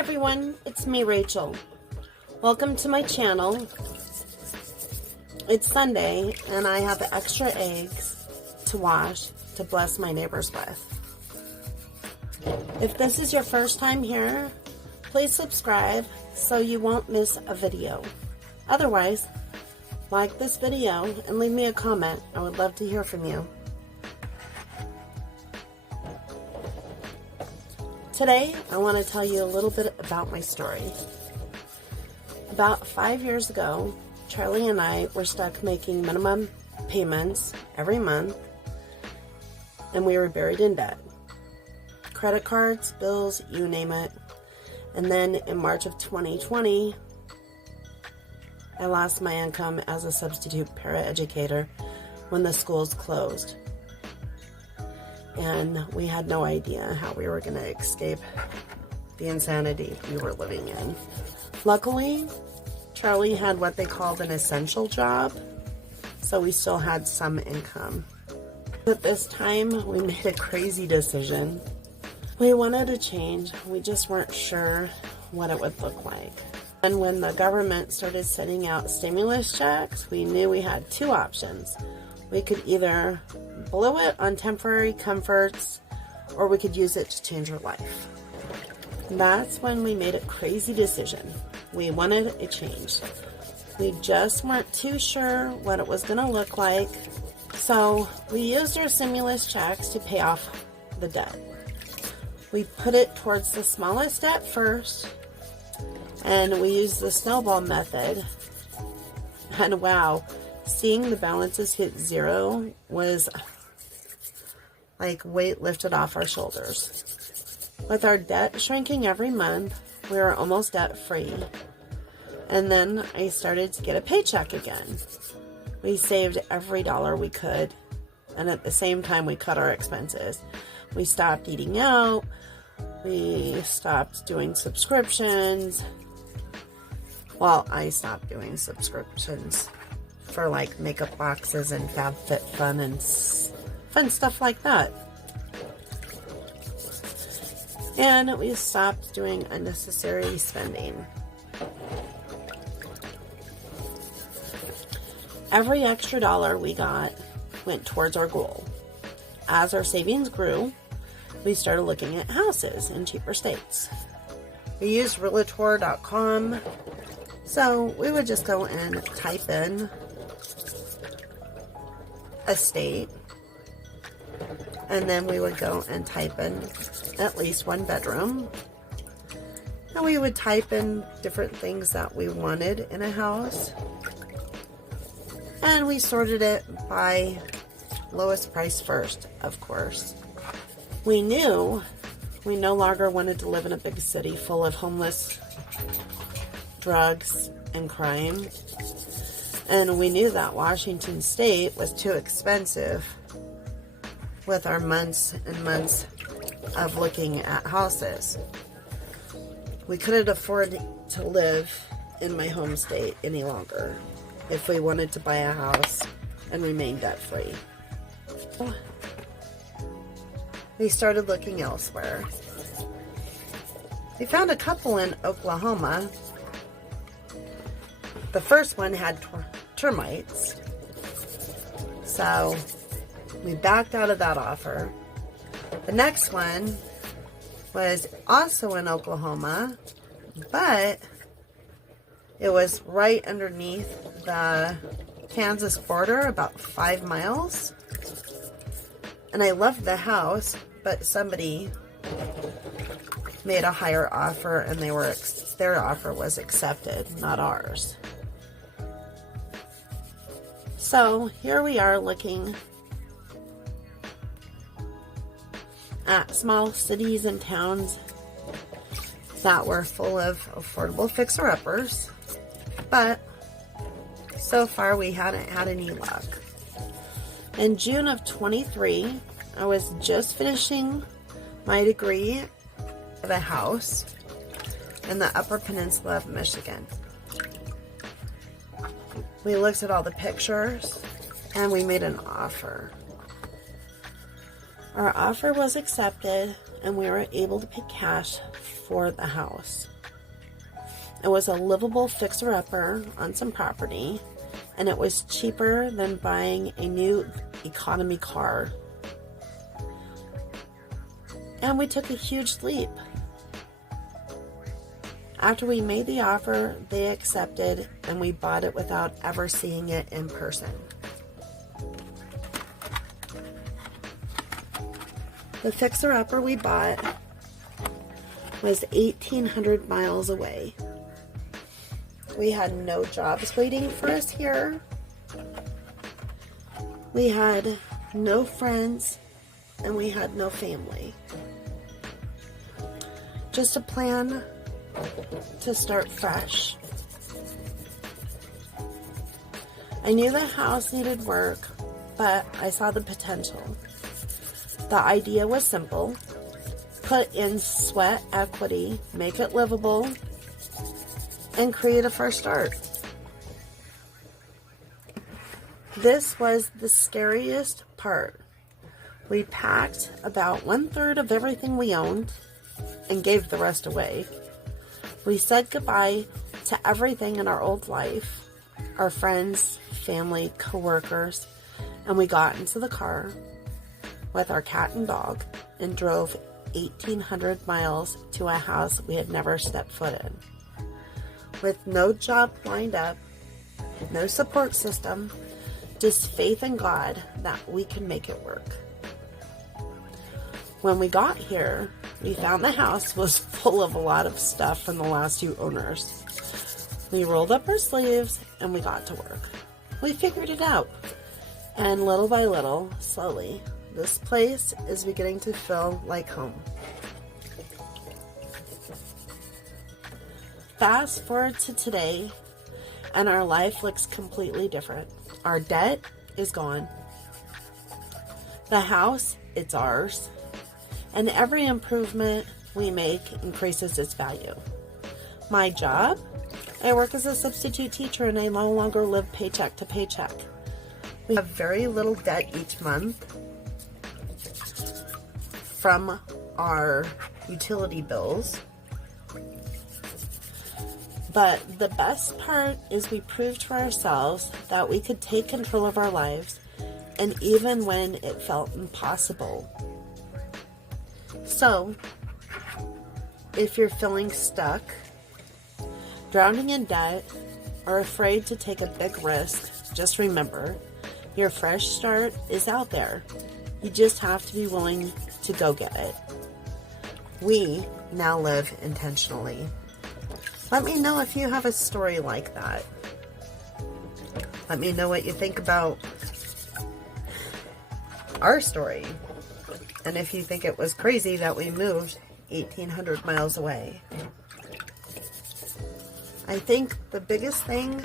everyone, it's me, Rachel. Welcome to my channel. It's Sunday and I have extra eggs to wash to bless my neighbors with. If this is your first time here, please subscribe so you won't miss a video. Otherwise, like this video and leave me a comment. I would love to hear from you. Today, I want to tell you a little bit about my story. About 5 years ago, Charlie and I were stuck making minimum payments every month, and we were buried in debt. Credit cards, bills, you name it. And then in March of 2020, I lost my income as a substitute paraeducator when the schools closed. And we had no idea how we were going to escape the insanity we were living in. Luckily, Charlie had what they called an essential job, so we still had some income. But this time, we made a crazy decision. We wanted to change, we just weren't sure what it would look like. And when the government started sending out stimulus checks, we knew we had two options. We could either blow it on temporary comforts, or we could use it to change our life. That's when we made a crazy decision. We wanted a change. We just weren't too sure what it was going to look like, so we used our stimulus checks to pay off the debt. We put it towards the smallest debt first, and we used the snowball method, and wow, seeing the balances hit zero was like weight lifted off our shoulders. With our debt shrinking every month, we were almost debt free. And then I started to get a paycheck again. We saved every dollar we could, and at the same time we cut our expenses. We stopped eating out, we stopped doing subscriptions. Well, I stopped doing subscriptions for like makeup boxes and FabFitFun and fun stuff like that. And we stopped doing unnecessary spending. Every extra dollar we got went towards our goal. As our savings grew, we started looking at houses in cheaper states. We used Realtor.com, so we would just go and type in a state, and then we would go and type in at least one bedroom, and we would type in different things that we wanted in a house, and we sorted it by lowest price first, of course. We knew we no longer wanted to live in a big city full of homeless, drugs, and crime. And we knew that Washington State was too expensive with our months and months of looking at houses. We couldn't afford to live in my home state any longer if we wanted to buy a house and remain debt-free. We started looking elsewhere. We found a couple in Oklahoma. The first one had termites, so we backed out of that offer. The next one was also in Oklahoma, but it was right underneath the Kansas border, about 5 miles. And I loved the house, but somebody made a higher offer, and their offer was accepted, not ours. So here we are looking at small cities and towns that were full of affordable fixer-uppers, but so far we hadn't had any luck. In June of 23, I was just finishing my degree at a house in the Upper Peninsula of Michigan. We looked at all the pictures and we made an offer. Our offer was accepted and we were able to pay cash for the house. It was a livable fixer-upper on some property, and it was cheaper than buying a new economy car. And we took a huge leap. After we made the offer, they accepted, and we bought it without ever seeing it in person. The fixer-upper we bought was 1,800 miles away. We had no jobs waiting for us here. We had no friends, and we had no family. Just a plan to start fresh. I knew the house needed work, but I saw the potential. The idea was simple. Put in sweat equity, make it livable, and create a fresh start. This was the scariest part. We packed about 1/3 of everything we owned and gave the rest away. We said goodbye to everything in our old life, our friends, family, coworkers, and we got into the car with our cat and dog and drove 1,800 miles to a house we had never stepped foot in. With no job lined up, no support system, just faith in God that we can make it work. When we got here, we found the house was full of a lot of stuff from the last two owners. We rolled up our sleeves and we got to work. We figured it out. And little by little, slowly, this place is beginning to feel like home. Fast forward to today, and our life looks completely different. Our debt is gone. The house, it's ours. And every improvement we make increases its value. My job, I work as a substitute teacher and I no longer live paycheck to paycheck. We have very little debt each month from our utility bills. But the best part is we proved to ourselves that we could take control of our lives, and even when it felt impossible. So, if you're feeling stuck, drowning in debt, or afraid to take a big risk, just remember, your fresh start is out there. You just have to be willing to go get it. We now live intentionally. Let me know if you have a story like that. Let me know what you think about our story. And if you think it was crazy that we moved 1,800 miles away. I think the biggest thing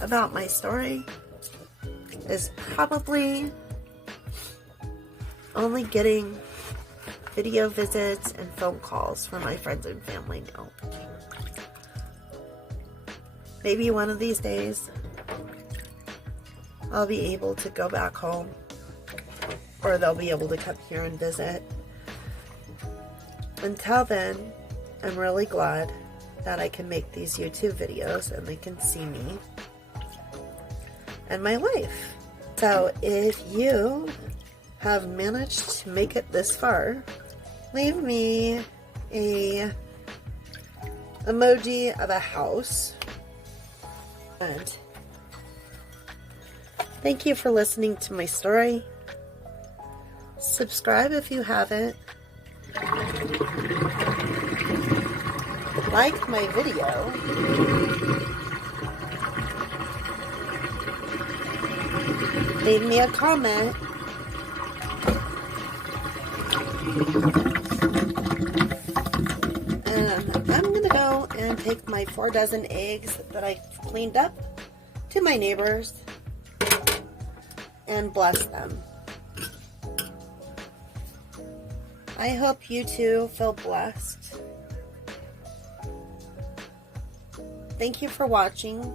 about my story is probably only getting video visits and phone calls from my friends and family now. Maybe one of these days I'll be able to go back home, or they'll be able to come here and visit. Until then, I'm really glad that I can make these YouTube videos and they can see me and my life. So if you have managed to make it this far, leave me a emoji of a house. And thank you for listening to my story. Subscribe if you haven't. Like my video. Leave me a comment. And I'm going to go and take my 4 dozen eggs that I cleaned up to my neighbors and bless them. I hope you too feel blessed. Thank you for watching.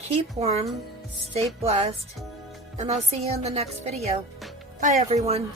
Keep warm, stay blessed, and I'll see you in the next video. Bye, everyone.